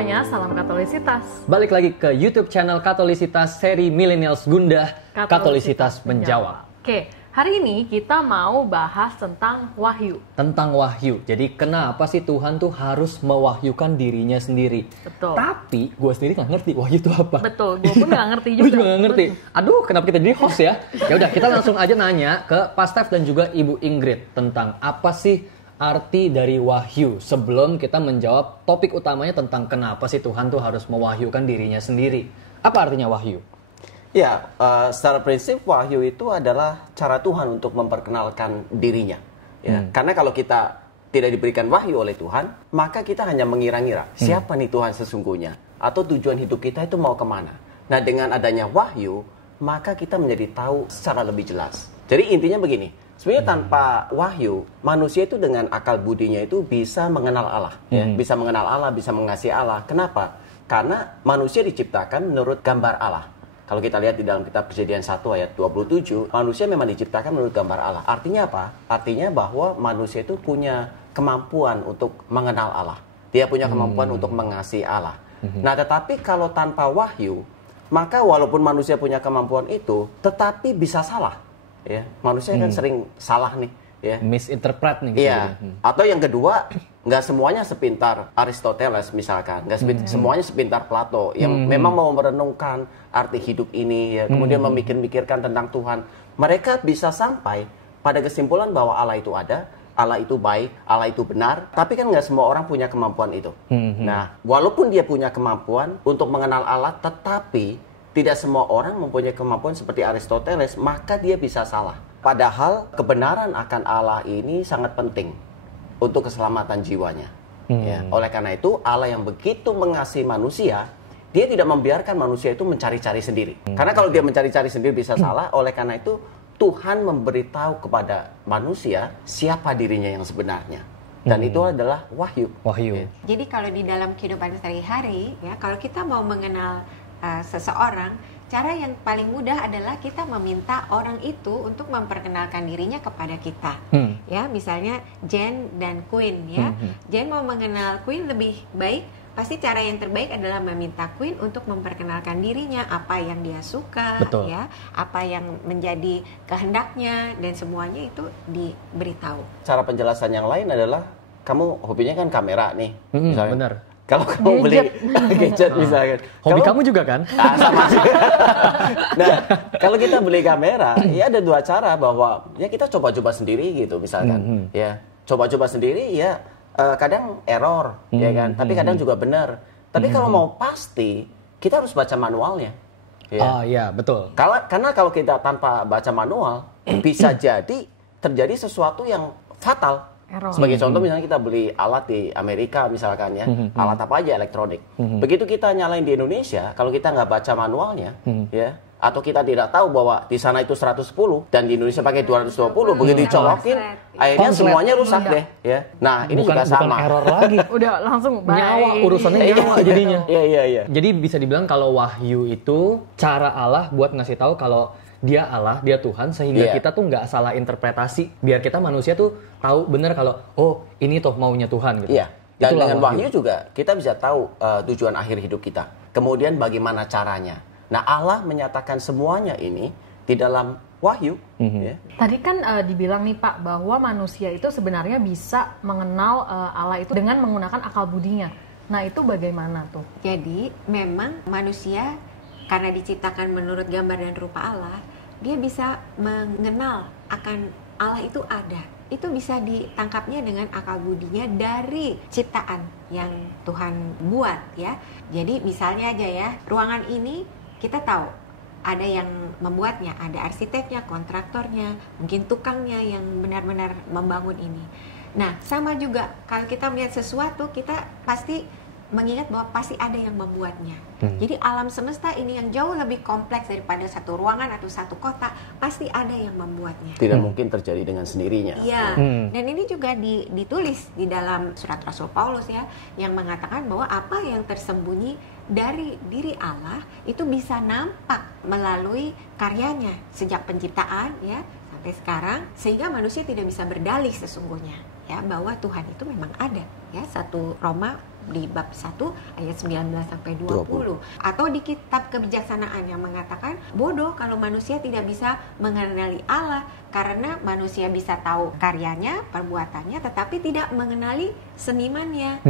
semuanya, salam Katolisitas. Balik lagi ke YouTube channel Katolisitas seri Millennials Gundah, Katolisitas Menjawab. Oke, hari ini kita mau bahas tentang wahyu. Tentang wahyu. Jadi kenapa sih Tuhan tuh harus mewahyukan dirinya sendiri? Betul. Tapi gue sendiri nggak ngerti wahyu itu apa. Betul, gue pun nggak ngerti juga. Gue juga nggak ngerti. Aduh, kenapa kita jadi host ya? Ya udah, kita langsung aja nanya ke Pak Stef dan juga Ibu Ingrid tentang apa sih arti dari wahyu sebelum kita menjawab topik utamanya tentang kenapa sih Tuhan tuh harus mewahyukan dirinya sendiri. Apa artinya wahyu? Ya, secara prinsip wahyu itu adalah cara Tuhan untuk memperkenalkan dirinya. Ya. Karena kalau kita tidak diberikan wahyu oleh Tuhan, maka kita hanya mengira-ngira siapa nih Tuhan sesungguhnya, atau tujuan hidup kita itu mau kemana. Nah, dengan adanya wahyu, maka kita menjadi tahu secara lebih jelas. Jadi intinya begini, sebenarnya tanpa wahyu, manusia itu dengan akal budinya itu bisa mengenal Allah, ya, bisa mengenal Allah, bisa mengasihi Allah. Kenapa? Karena manusia diciptakan menurut gambar Allah. Kalau kita lihat di dalam kitab Kejadian 1 ayat 27, manusia memang diciptakan menurut gambar Allah. Artinya apa? Artinya bahwa manusia itu punya kemampuan untuk mengenal Allah. Dia punya kemampuan untuk mengasihi Allah. Nah, tetapi kalau tanpa wahyu, maka walaupun manusia punya kemampuan itu, tetapi bisa salah. Ya, manusia kan sering salah nih. Ya. Misinterpret nih. Iya. Atau yang kedua, nggak semuanya sepintar Aristoteles misalkan, nggak semuanya sepintar Plato yang memang mau merenungkan arti hidup ini, ya, kemudian memikir-mikirkan tentang Tuhan. Mereka bisa sampai pada kesimpulan bahwa Allah itu ada, Allah itu baik, Allah itu benar. Tapi kan nggak semua orang punya kemampuan itu. Nah, walaupun dia punya kemampuan untuk mengenal Allah, tetapi tidak semua orang mempunyai kemampuan seperti Aristoteles, maka dia bisa salah. Padahal kebenaran akan Allah ini sangat penting untuk keselamatan jiwanya. Ya. Oleh karena itu Allah yang begitu mengasihi manusia, dia tidak membiarkan manusia itu mencari-cari sendiri. Karena kalau dia mencari-cari sendiri bisa salah. Oleh karena itu Tuhan memberitahu kepada manusia siapa dirinya yang sebenarnya. Dan itu adalah wahyu. Wahyu. Ya. Jadi kalau di dalam kehidupan sehari-hari, ya, kalau kita mau mengenal seseorang, cara yang paling mudah adalah kita meminta orang itu untuk memperkenalkan dirinya kepada kita. Ya, misalnya Jen dan Queen, ya. Jen mau mengenal Queen lebih baik, pasti cara yang terbaik adalah meminta Queen untuk memperkenalkan dirinya, apa yang dia suka, Betul. ya, apa yang menjadi kehendaknya, dan semuanya itu diberitahu. Cara penjelasan yang lain adalah kamu hobinya kan kamera nih, misalnya. Benar. Kalau kamu beli gadget misalkan, Hobi kamu juga kan? sama sih. Nah, kalau kita beli kamera, ya ada dua cara bahwa ya kita coba-coba sendiri gitu misalkan, ya coba-coba sendiri ya kadang error, ya kan, tapi kadang juga benar. Tapi kalau mau pasti, kita harus baca manualnya. Ya. Oh iya, betul. Karena kalau kita tanpa baca manual, bisa jadi terjadi sesuatu yang fatal. Error. Sebagai contoh misalnya kita beli alat di Amerika misalkan ya, alat apa aja elektronik. Begitu kita nyalain di Indonesia, kalau kita nggak baca manualnya, ya, atau kita tidak tahu bahwa di sana itu 110 dan di Indonesia pakai 220, begitu dicolokin, akhirnya semuanya rusak deh, ya. Nah, ini juga sama. Bukan error lagi. Udah langsung Nyawa, urusannya nyawa jadinya. Iya. Jadi bisa dibilang kalau wahyu itu cara Allah buat ngasih tahu kalau dia Allah, dia Tuhan, sehingga kita tuh nggak salah interpretasi, biar kita manusia tuh tahu benar kalau oh ini tuh maunya Tuhan gitu. Iya. Dan Itulah dengan wahyu juga kita bisa tahu tujuan akhir hidup kita. Kemudian bagaimana caranya. Nah, Allah menyatakan semuanya ini di dalam wahyu. Ya. Tadi kan dibilang nih Pak bahwa manusia itu sebenarnya bisa mengenal Allah itu dengan menggunakan akal budinya. Nah, itu bagaimana tuh? Jadi memang manusia karena diciptakan menurut gambar dan rupa Allah, dia bisa mengenal akan Allah itu ada. Itu bisa ditangkapnya dengan akal budinya dari ciptaan yang Tuhan buat, ya. Jadi misalnya aja ya, ruangan ini kita tahu ada yang membuatnya, ada arsiteknya, kontraktornya, mungkin tukangnya yang benar-benar membangun ini. Nah, sama juga kalau kita melihat sesuatu, kita pasti mengingat bahwa pasti ada yang membuatnya. Jadi alam semesta ini yang jauh lebih kompleks daripada satu ruangan atau satu kota, pasti ada yang membuatnya. Tidak mungkin terjadi dengan sendirinya. Iya. Dan ini juga ditulis di dalam surat Rasul Paulus ya, yang mengatakan bahwa apa yang tersembunyi dari diri Allah itu bisa nampak melalui karyanya sejak penciptaan ya sampai sekarang, sehingga manusia tidak bisa berdalih sesungguhnya ya bahwa Tuhan itu memang ada ya. 1 Roma di bab 1 ayat 19 sampai 20. Atau di kitab kebijaksanaan yang mengatakan bodoh kalau manusia tidak bisa mengenali Allah, karena manusia bisa tahu karyanya, perbuatannya, tetapi tidak mengenali senimannya.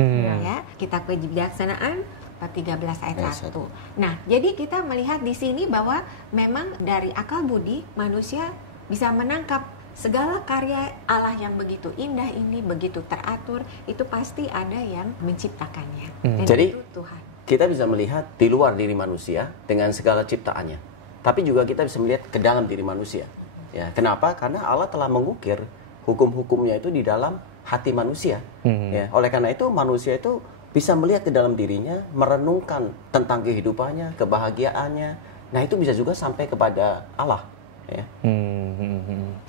Ya, kitab kebijaksanaan bab 13 ayat 1. Nah, jadi kita melihat di sini bahwa memang dari akal budi manusia bisa menangkap segala karya Allah yang begitu indah ini, begitu teratur, itu pasti ada yang menciptakannya. Dan jadi itu Tuhan. kita bisa melihat di luar diri manusia dengan segala ciptaannya. Tapi juga kita bisa melihat ke dalam diri manusia. Ya, kenapa? Karena Allah telah mengukir hukum-hukumnya itu di dalam hati manusia. Ya, oleh karena itu manusia itu bisa melihat ke dalam dirinya, merenungkan tentang kehidupannya, kebahagiaannya. Nah, itu bisa juga sampai kepada Allah. Ya.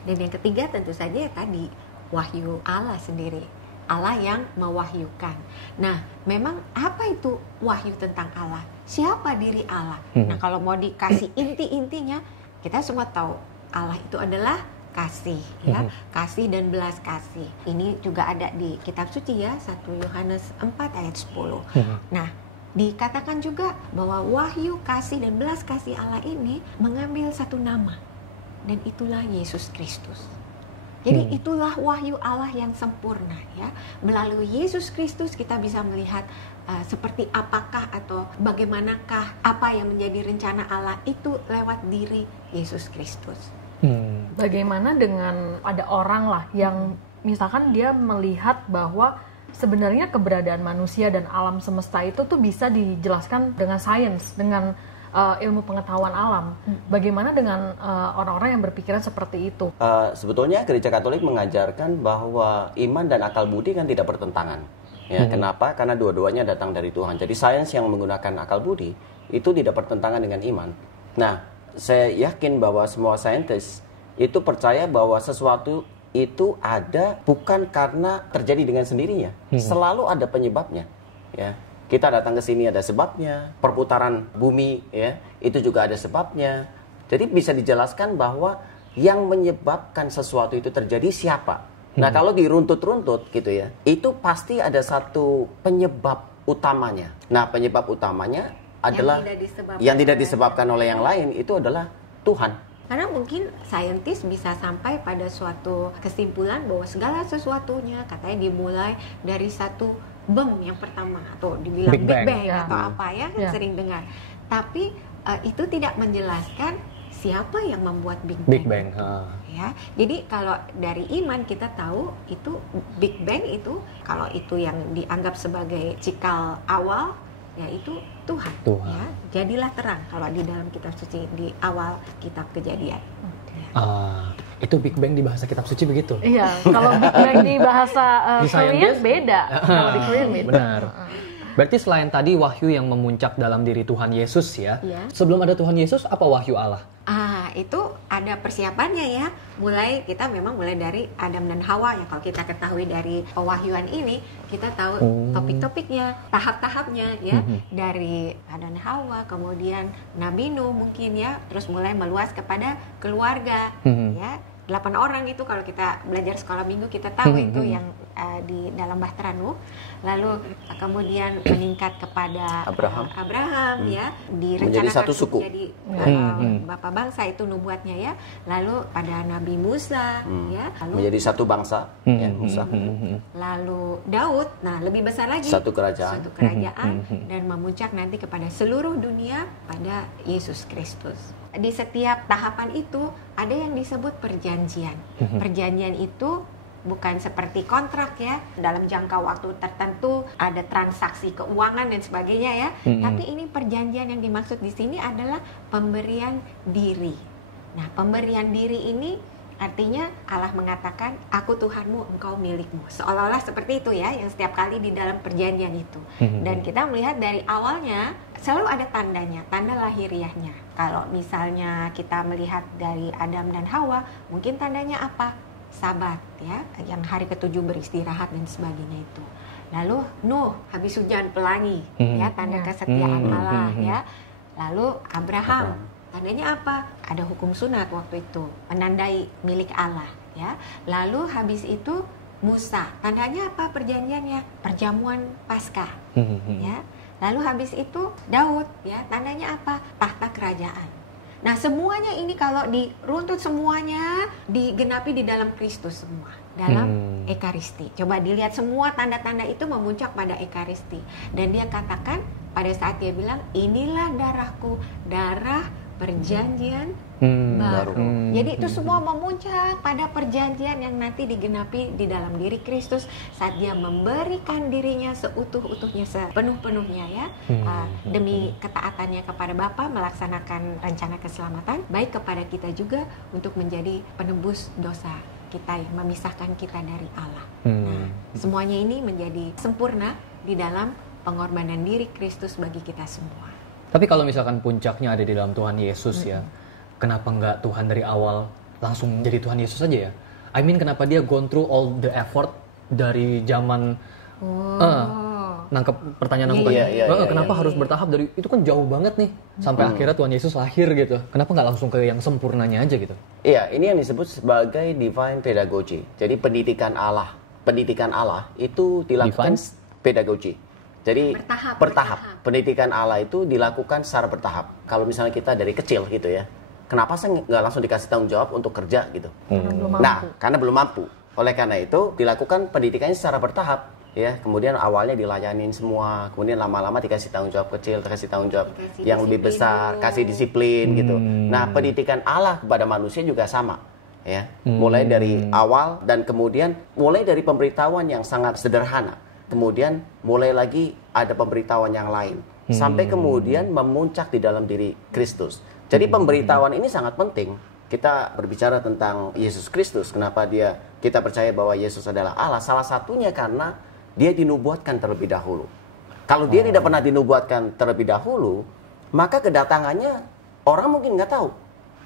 Dan yang ketiga tentu saja tadi wahyu Allah sendiri, Allah yang mewahyukan. Nah, memang apa itu wahyu tentang Allah? Siapa diri Allah? Nah, kalau mau dikasih inti-intinya, kita semua tahu Allah itu adalah kasih, ya, kasih dan belas kasih. Ini juga ada di kitab suci ya, 1 Yohanes 4 ayat 10. Nah, dikatakan juga bahwa wahyu kasih dan belas kasih Allah ini mengambil satu nama, dan itulah Yesus Kristus. Jadi itulah wahyu Allah yang sempurna, ya. Melalui Yesus Kristus kita bisa melihat seperti apakah atau bagaimanakah apa yang menjadi rencana Allah itu lewat diri Yesus Kristus. Bagaimana dengan ada orang lah yang misalkan dia melihat bahwa sebenarnya keberadaan manusia dan alam semesta itu tuh bisa dijelaskan dengan sains, dengan ilmu pengetahuan alam. Bagaimana dengan orang-orang yang berpikiran seperti itu? Sebetulnya Gereja Katolik mengajarkan bahwa iman dan akal budi kan tidak bertentangan. Ya, kenapa? Karena dua-duanya datang dari Tuhan. Jadi sains yang menggunakan akal budi itu tidak bertentangan dengan iman. Nah, saya yakin bahwa semua saintis itu percaya bahwa sesuatu itu ada bukan karena terjadi dengan sendirinya. Selalu ada penyebabnya. Ya. Kita datang ke sini ada sebabnya, perputaran bumi ya, itu juga ada sebabnya. Jadi bisa dijelaskan bahwa yang menyebabkan sesuatu itu terjadi siapa. Nah, kalau diruntut-runtut gitu ya, itu pasti ada satu penyebab utamanya. Nah, penyebab utamanya adalah yang tidak disebabkan oleh yang lain, itu adalah Tuhan. Karena mungkin saintis bisa sampai pada suatu kesimpulan bahwa segala sesuatunya katanya dimulai dari satu bom yang pertama, atau dibilang Big Bang atau apa ya, kan sering dengar. Tapi itu tidak menjelaskan siapa yang membuat Big Bang. Ya, jadi kalau dari iman kita tahu itu Big Bang itu, kalau itu yang dianggap sebagai cikal awal, yaitu Tuhan. Ya, jadilah terang kalau di dalam kitab suci di awal kitab Kejadian. Itu Big Bang di bahasa kitab suci begitu? Iya, kalau Big Bang di bahasa Korean beda. Kalau di Korean beda. Benar. Berarti selain tadi wahyu yang memuncak dalam diri Tuhan Yesus ya, sebelum ada Tuhan Yesus apa wahyu Allah? Itu ada persiapannya ya. Kita memang mulai dari Adam dan Hawa ya. Kalau kita ketahui dari pewahyuan ini, kita tahu topik-topiknya, tahap-tahapnya ya. Dari Adam dan Hawa, kemudian Nabi Nuh mungkin ya, terus mulai meluas kepada keluarga ya. 8 orang itu kalau kita belajar sekolah minggu kita tahu itu yang di dalam Bahtera Nuh. Lalu kemudian meningkat kepada Abraham ya, direncanakan menjadi satu suku, menjadi bapak bangsa, itu nubuatnya ya. Lalu pada Nabi Musa ya, lalu menjadi satu bangsa ya, Musa. Lalu Daud, nah lebih besar lagi, satu kerajaan dan memuncak nanti kepada seluruh dunia pada Yesus Kristus. Di setiap tahapan itu ada yang disebut perjanjian. Perjanjian itu bukan seperti kontrak ya, dalam jangka waktu tertentu ada transaksi keuangan dan sebagainya ya. Tapi ini perjanjian yang dimaksud di sini adalah pemberian diri. Nah, pemberian diri ini artinya Allah mengatakan, aku Tuhanmu, engkau milikmu. Seolah-olah seperti itu ya, yang setiap kali di dalam perjanjian itu. Dan kita melihat dari awalnya selalu ada tandanya, tanda lahiriahnya. Kalau misalnya kita melihat dari Adam dan Hawa, mungkin tandanya apa? Sabat ya, yang hari ke-7 beristirahat dan sebagainya itu. Lalu Nuh habis hujan pelangi ya, tanda kesetiaan Allah ya. Lalu Abraham, tandanya apa? Ada hukum sunat waktu itu, menandai milik Allah ya. Lalu habis itu Musa. Tandanya apa perjanjiannya? Perjamuan Paskah. Ya. Lalu habis itu Daud, ya. Tandanya apa? Tahta kerajaan. Nah, semuanya ini kalau diruntut semuanya digenapi di dalam Kristus semua, dalam Ekaristi. Coba dilihat semua tanda-tanda itu memuncak pada Ekaristi. Dan dia katakan pada saat dia bilang, inilah darahku, darah perjanjian baru. Jadi itu semua memuncak pada perjanjian yang nanti digenapi di dalam diri Kristus saat dia memberikan dirinya seutuh-utuhnya, sepenuh-penuhnya ya, demi ketaatannya kepada Bapa, melaksanakan rencana keselamatan, baik kepada kita juga untuk menjadi penebus dosa kita yang memisahkan kita dari Allah. Nah, semuanya ini menjadi sempurna di dalam pengorbanan diri Kristus bagi kita semua. Tapi kalau misalkan puncaknya ada di dalam Tuhan Yesus ya, kenapa nggak Tuhan dari awal langsung jadi Tuhan Yesus aja ya? I mean, kenapa dia gone through all the effort dari zaman nangkep pertanyaan aku kan? Kenapa harus bertahap dari itu kan jauh banget nih sampai akhirnya Tuhan Yesus lahir gitu? Kenapa nggak langsung ke yang sempurnanya aja gitu? Iya, ini yang disebut sebagai divine pedagogy. Jadi pendidikan Allah itu dilakukan pedagogy. Jadi bertahap. Pendidikan Allah itu dilakukan secara bertahap. Kalau misalnya kita dari kecil gitu ya, kenapa saya nggak langsung dikasih tanggung jawab untuk kerja gitu? Karena belum mampu. Oleh karena itu dilakukan pendidikannya secara bertahap. Ya, kemudian awalnya dilayanin semua, kemudian lama-lama dikasih tanggung jawab kecil, dikasih tanggung jawab yang lebih besar, kasih disiplin gitu. Nah, pendidikan Allah kepada manusia juga sama. Ya, mulai dari awal dan kemudian mulai dari pemberitahuan yang sangat sederhana. Kemudian mulai lagi ada pemberitahuan yang lain. Sampai kemudian memuncak di dalam diri Kristus. Jadi pemberitahuan ini sangat penting. Kita berbicara tentang Yesus Kristus. Kenapa kita percaya bahwa Yesus adalah Allah? Salah satunya karena dia dinubuatkan terlebih dahulu. Kalau dia tidak pernah dinubuatkan terlebih dahulu, maka kedatangannya orang mungkin nggak tahu.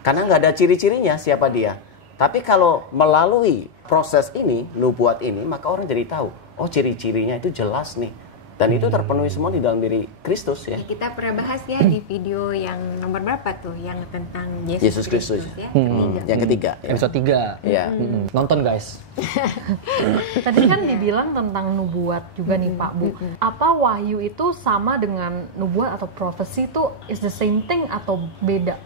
Karena nggak ada ciri-cirinya siapa dia. Tapi kalau melalui proses ini, nubuat ini, maka orang jadi tahu. Oh, ciri-cirinya itu jelas nih. Dan itu terpenuhi semua di dalam diri Kristus ya. Kita pernah bahas ya di video yang nomor berapa tuh? Yang tentang Yesus Kristus ya. Yang ketiga. Ya. Episode 3. Ya. Nonton guys. Tadi kan dibilang tentang nubuat juga nih Pak Bu. Apa wahyu itu sama dengan nubuat atau profesi itu is the same thing atau beda?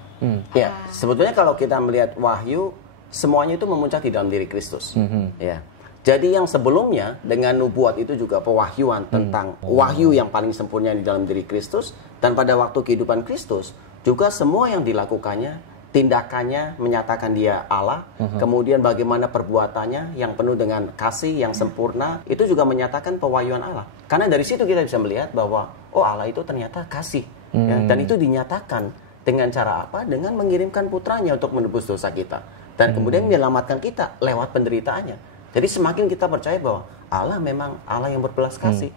Ya, sebetulnya kalau kita melihat wahyu, semuanya itu memuncak di dalam diri Kristus. Ya. Jadi yang sebelumnya dengan nubuat itu juga pewahyuan tentang wahyu yang paling sempurna di dalam diri Kristus. Dan pada waktu kehidupan Kristus juga semua yang dilakukannya, tindakannya menyatakan dia Allah. Kemudian bagaimana perbuatannya yang penuh dengan kasih yang sempurna, itu juga menyatakan pewahyuan Allah. Karena dari situ kita bisa melihat bahwa oh, Allah itu ternyata kasih. Ya, dan itu dinyatakan dengan cara apa? Dengan mengirimkan putranya untuk menebus dosa kita. Dan kemudian menyelamatkan kita lewat penderitaannya. Jadi semakin kita percaya bahwa Allah memang Allah yang berbelas kasih.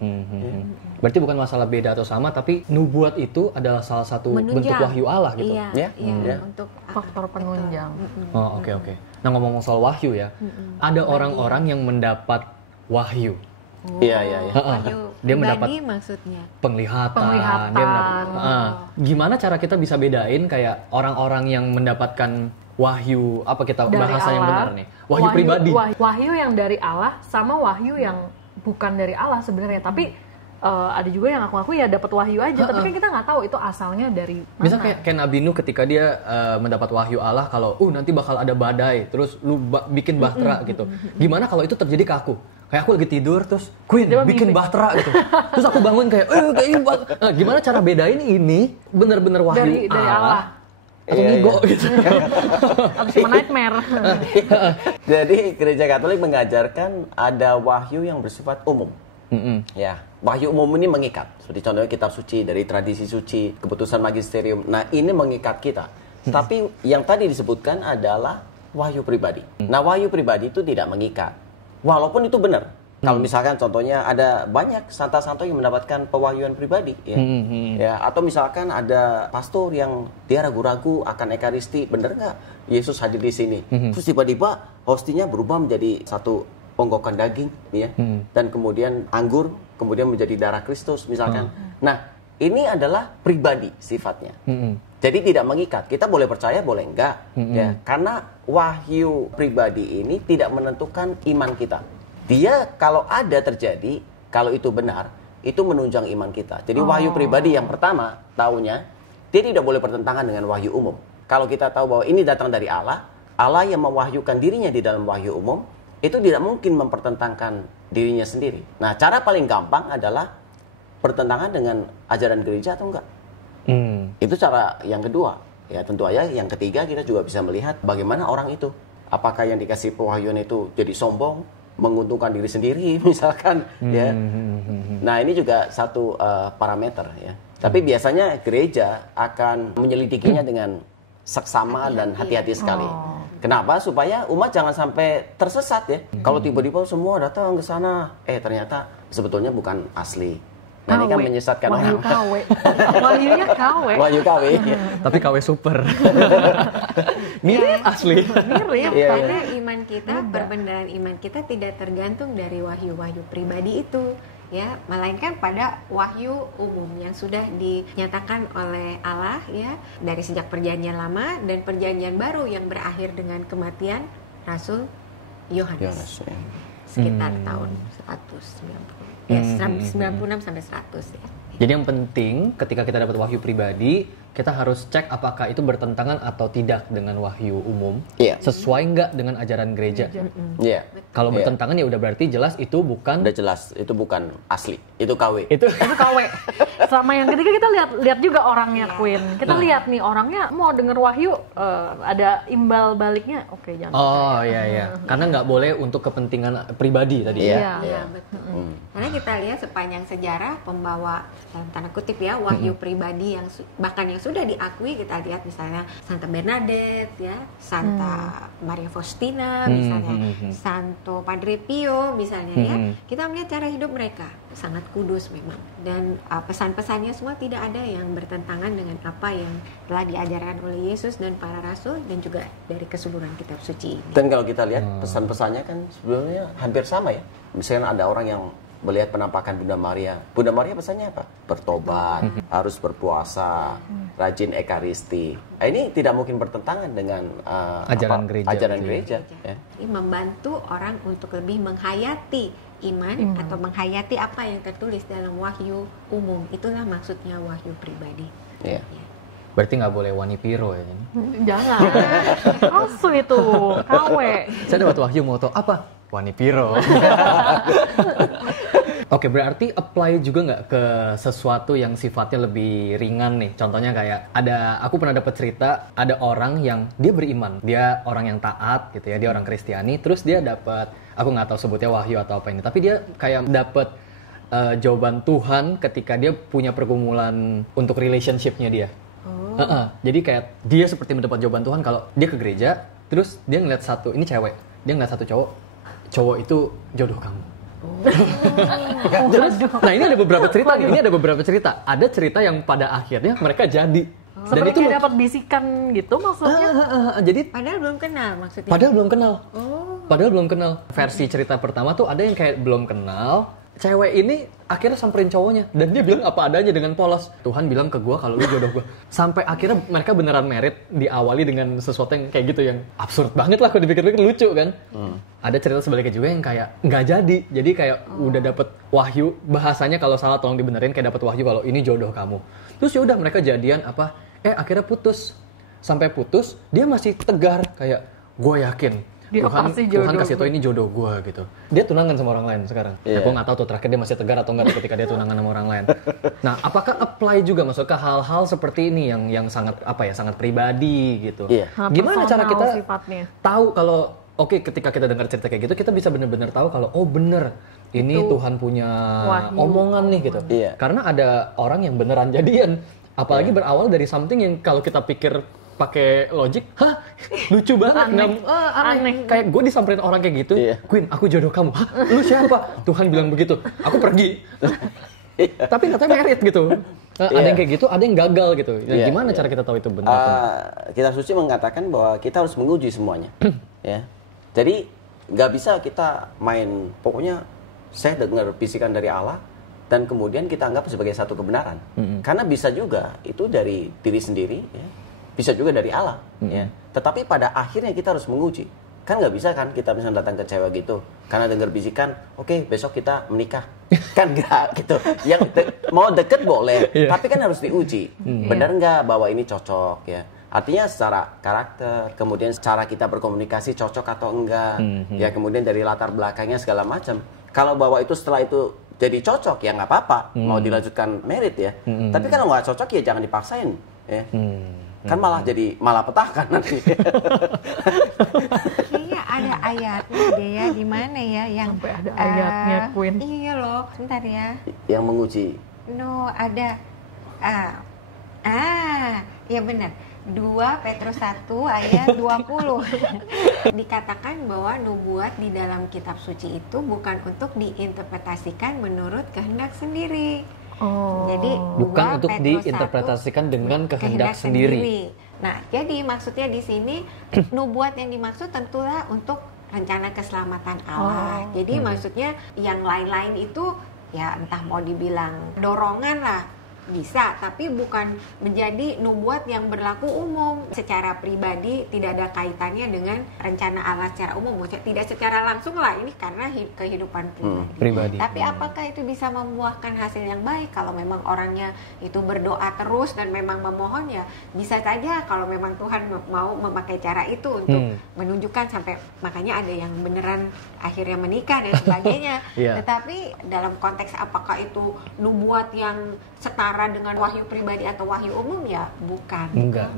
Berarti bukan masalah beda atau sama, tapi nubuat itu adalah salah satu bentuk wahyu Allah gitu. Iya, untuk faktor penunjang. Oh, oke. Nah, ngomong soal wahyu ya, ada orang-orang yang mendapat wahyu. Iya. Wahyu Dia mendapat maksudnya penglihatan. Dia mendapat, gimana cara kita bisa bedain kayak orang-orang yang mendapatkan wahyu, apa kita Dari bahasa Allah, yang benar nih? Wahyu pribadi. Wahyu yang dari Allah sama wahyu yang bukan dari Allah sebenarnya. Tapi ada juga yang aku ya dapat wahyu aja, tapi kan kita nggak tahu itu asalnya dari mana. Misal kayak Nabi Nuh ketika dia mendapat wahyu Allah kalau nanti bakal ada badai, terus lu bikin bahtera gitu. Gimana kalau itu terjadi ke aku? Kayak aku lagi tidur terus Queen bikin bahtera gitu. Terus aku bangun kayak gimana cara bedain ini benar-benar wahyu dari Allah. Atau ngigo gitu. Abis itu nightmare. Jadi gereja Katolik mengajarkan ada wahyu yang bersifat umum. Ya, wahyu umum ini mengikat. Seperti contohnya kitab suci, dari tradisi suci, keputusan magisterium. Nah, ini mengikat kita. Tapi yang tadi disebutkan adalah wahyu pribadi. Nah, wahyu pribadi itu tidak mengikat. Walaupun itu benar. Kalau misalkan contohnya ada banyak santo-santo yang mendapatkan pewahyuan pribadi ya. Ya, atau misalkan ada pastor yang dia ragu-ragu akan ekaristi, bener nggak Yesus hadir di sini? Terus tiba-tiba hostinya berubah menjadi satu ponggokan daging ya. Dan kemudian anggur kemudian menjadi darah Kristus misalkan. Nah, ini adalah pribadi sifatnya. Jadi tidak mengikat. Kita boleh percaya, boleh enggak ya. Karena wahyu pribadi ini tidak menentukan iman kita. dia kalau ada terjadi, kalau itu benar, itu menunjang iman kita. Jadi wahyu pribadi yang pertama, taunya, dia tidak boleh bertentangan dengan wahyu umum. Kalau kita tahu bahwa ini datang dari Allah, Allah yang mewahyukan dirinya di dalam wahyu umum, itu tidak mungkin mempertentangkan dirinya sendiri. Nah, cara paling gampang adalah bertentangan dengan ajaran gereja atau enggak. Itu cara yang kedua. Ya, tentu aja yang ketiga kita juga bisa melihat bagaimana orang itu. Apakah yang dikasih pewahyuan itu jadi sombong, menguntungkan diri sendiri misalkan ya. Nah, ini juga satu parameter ya. Tapi biasanya gereja akan menyelidikinya dengan seksama dan hati-hati sekali. Kenapa? Supaya umat jangan sampai tersesat ya. Kalau tiba-tiba semua datang ke sana, ternyata sebetulnya bukan asli. Nah, ini kan menyesatkan Wahyu orang. KW. Wahyunya KW. Wahyu KW. Tapi KW super. Mirip asli. Mirip. Iya, Karena iman kita, perbendaharaan iman kita tidak tergantung dari wahyu-wahyu pribadi itu, ya, melainkan pada wahyu umum yang sudah dinyatakan oleh Allah ya dari sejak perjanjian lama dan perjanjian baru yang berakhir dengan kematian Rasul Yohanes sekitar tahun 190. Ya, 96 sampai 100 ya. Jadi yang penting ketika kita dapat wahyu pribadi, kita harus cek apakah itu bertentangan atau tidak dengan wahyu umum, Iya. sesuai nggak dengan ajaran gereja. Iya. Kalau bertentangan ya udah berarti jelas itu bukan Udah jelas itu bukan asli, itu KW. itu. Itu KW. Sama yang ketiga kita lihat juga orangnya, Queen. Kita lihat nih orangnya mau denger wahyu, ada imbal baliknya. Oke, jangan. Oh iya. Karena nggak boleh untuk kepentingan pribadi tadi. Iya. Iya, betul. Karena kita lihat sepanjang sejarah pembawa dalam tanda kutip ya wahyu pribadi yang bahkan yang sudah diakui, kita lihat misalnya Santa Bernadette ya, Santa Maria Faustina misalnya, Santo Padre Pio misalnya ya. Kita melihat cara hidup mereka sangat kudus memang, dan pesan-pesannya semua tidak ada yang bertentangan dengan apa yang telah diajarkan oleh Yesus dan para rasul dan juga dari keseluruhan kitab suci ini. Dan kalau kita lihat pesan-pesannya kan sebenarnya hampir sama ya. Misalnya ada orang yang melihat penampakan Bunda Maria. Bunda Maria pesannya apa? Bertobat, harus berpuasa, rajin ekaristi. Ini tidak mungkin bertentangan dengan Ajaran gereja. Ajaran gereja. Ya. Jadi membantu orang untuk lebih menghayati iman atau menghayati apa yang tertulis dalam wahyu umum. Itulah maksudnya wahyu pribadi. Iya. Ya. Berarti nggak boleh wani piro ya. Jangan. Palsu itu. KW. Saya dapat wahyu moto apa? Wani piro. Oke, berarti apply juga nggak ke sesuatu yang sifatnya lebih ringan nih. Contohnya kayak aku pernah dapat cerita ada orang yang dia beriman, dia orang yang taat gitu ya, dia orang Kristiani, terus dia dapat, aku nggak tahu sebutnya wahyu atau apa ini, tapi dia kayak dapat jawaban Tuhan ketika dia punya pergumulan untuk relationship-nya dia. Jadi kayak dia seperti mendapat jawaban Tuhan kalau dia ke gereja, terus dia ngeliat ini cewek, dia ngeliat satu cowok itu jodoh kamu. Terus, nah ini ada beberapa cerita. Ada cerita yang pada akhirnya mereka jadi. Dan Seperti itu kayak dapat bisikan gitu maksudnya. jadi Padahal belum kenal maksudnya. padahal belum kenal. Versi cerita pertama tuh ada yang kayak belum kenal. Cewek ini akhirnya samperin cowoknya dan dia bilang apa adanya dengan polos. Tuhan bilang ke gua kalau lu jodoh gua. Sampai akhirnya mereka beneran married, diawali dengan sesuatu yang kayak gitu yang absurd banget lah kalau dipikir-pikir, lucu kan. Ada cerita sebaliknya juga yang kayak nggak jadi. Jadi kayak udah dapet wahyu, bahasanya kalau salah tolong dibenerin, kayak dapet wahyu kalau ini jodoh kamu. Terus ya udah mereka jadian akhirnya putus. Sampai putus dia masih tegar kayak gue yakin Tuhan kasih tau ini jodoh gue gitu. Dia tunangan sama orang lain sekarang. Yeah. Nah, gue nggak tahu tuh terakhir dia masih tegar atau enggak ketika dia tunangan sama orang lain. Nah, apakah apply juga masuk ke hal-hal seperti ini yang sangat sangat pribadi gitu. Iya. Gimana cara kita sifatnya. tahu kalau ketika kita dengar cerita kayak gitu kita bisa benar-benar tahu kalau bener ini itu Tuhan punya omongan nih gitu. Iya. Karena ada orang yang beneran jadian. Apalagi berawal dari something yang kalau kita pikir pakai logik, lucu banget, aneh. Kayak gue disamperin orang kayak gitu, Queen, aku jodoh kamu. Lu siapa? Tuhan bilang begitu. Aku pergi. Tapi katanya merit gitu. Ada yang kayak gitu, ada yang gagal gitu. Gimana cara kita tahu itu benar? Kitab suci mengatakan bahwa kita harus menguji semuanya. Ya. Jadi nggak bisa kita main, pokoknya saya dengar bisikan dari Allah dan kemudian kita anggap sebagai satu kebenaran. Karena bisa juga itu dari diri sendiri, ya. Bisa juga dari Allah. Ya. Tetapi pada akhirnya kita harus menguji. Kan nggak bisa kan kita misalnya datang ke cewek gitu, karena dengar bisikan, oke, besok kita menikah. Kan nggak gitu. Mau deket boleh, tapi kan harus diuji. Benar nggak bahwa ini cocok ya. Artinya secara karakter, kemudian secara kita berkomunikasi cocok atau enggak. Ya kemudian dari latar belakangnya segala macam. Kalau bahwa itu setelah itu jadi cocok ya nggak apa-apa, mau dilanjutkan merit ya. Tapi kalau nggak cocok ya jangan dipaksain ya. Kan malah jadi malapetaka nanti. Kayaknya ada ayatnya deh ya, di mana ya yang Sampai ada ayatnya, Queen. Iya loh, bentar ya. Yang menguji. No, ada ya benar. 2 Petrus 1 ayat 20. Dikatakan bahwa nubuat di dalam kitab suci itu bukan untuk diinterpretasikan menurut kehendak sendiri. Jadi bukan untuk Petrus 1, diinterpretasikan dengan kehendak sendiri. Nah, jadi maksudnya di sini nubuat yang dimaksud tentulah untuk rencana keselamatan Allah. Jadi maksudnya yang lain-lain itu ya entah mau dibilang dorongan lah, bisa, tapi bukan menjadi nubuat yang berlaku umum secara pribadi, tidak ada kaitannya dengan rencana Allah secara umum. Maksudnya tidak secara langsung lah, ini karena kehidupan pribadi. Tapi apakah itu bisa membuahkan hasil yang baik kalau memang orangnya itu berdoa terus dan memang memohon, ya bisa saja kalau memang Tuhan mau memakai cara itu untuk menunjukkan, sampai makanya ada yang beneran akhirnya menikah dan sebagainya. Tetapi dalam konteks apakah itu nubuat yang setara dengan wahyu pribadi atau wahyu umum, ya bukan. Enggak.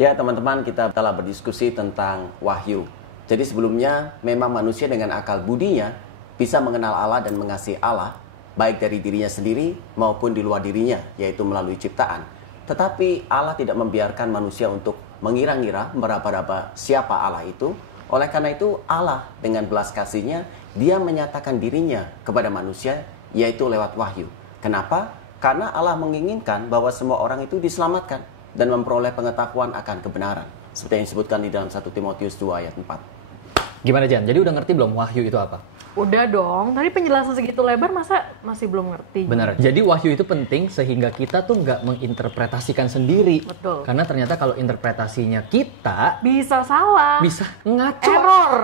Ya teman-teman, kita telah berdiskusi tentang wahyu. Jadi sebelumnya memang manusia dengan akal budinya bisa mengenal Allah dan mengasihi Allah, baik dari dirinya sendiri maupun di luar dirinya, yaitu melalui ciptaan. Tetapi Allah tidak membiarkan manusia untuk mengira-ngira, meraba-raba siapa Allah itu. Oleh karena itu Allah dengan belas kasihnya, dia menyatakan dirinya kepada manusia, yaitu lewat wahyu. Kenapa? Karena Allah menginginkan bahwa semua orang itu diselamatkan dan memperoleh pengetahuan akan kebenaran. Seperti yang disebutkan di dalam 1 Timotius 2 ayat 4. Gimana Jan? Jadi udah ngerti belum wahyu itu apa? Udah dong, tadi penjelasan segitu lebar masa masih belum ngerti? Benar. Jadi wahyu itu penting sehingga kita tuh nggak menginterpretasikan sendiri. Betul. Karena ternyata kalau interpretasinya kita Bisa salah. bisa ngaco. Error.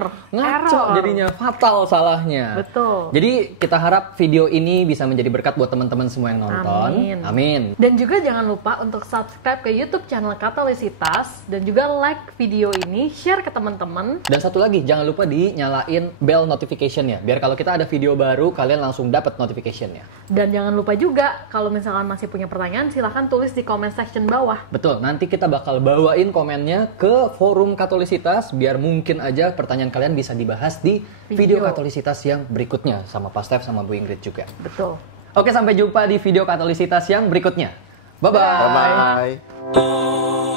Jadinya fatal salahnya. Betul. Jadi kita harap video ini bisa menjadi berkat buat teman-teman semua yang nonton. Amin. Dan juga jangan lupa untuk subscribe ke YouTube channel Katolisitas dan juga like video ini, share ke teman-teman. Dan satu lagi, jangan lupa dinyalain bell notification-nya. Biar kalau kita ada video baru, kalian langsung dapat notification-nya. Dan jangan lupa juga, kalau misalkan masih punya pertanyaan, silahkan tulis di comment section bawah. Betul, nanti kita bakal bawain komennya ke forum Katolisitas, biar mungkin aja pertanyaan kalian bisa dibahas di video Katolisitas yang berikutnya, sama Pak Steph sama Bu Ingrid juga. Betul. Oke, sampai jumpa di video Katolisitas yang berikutnya. Bye-bye. Bye-bye.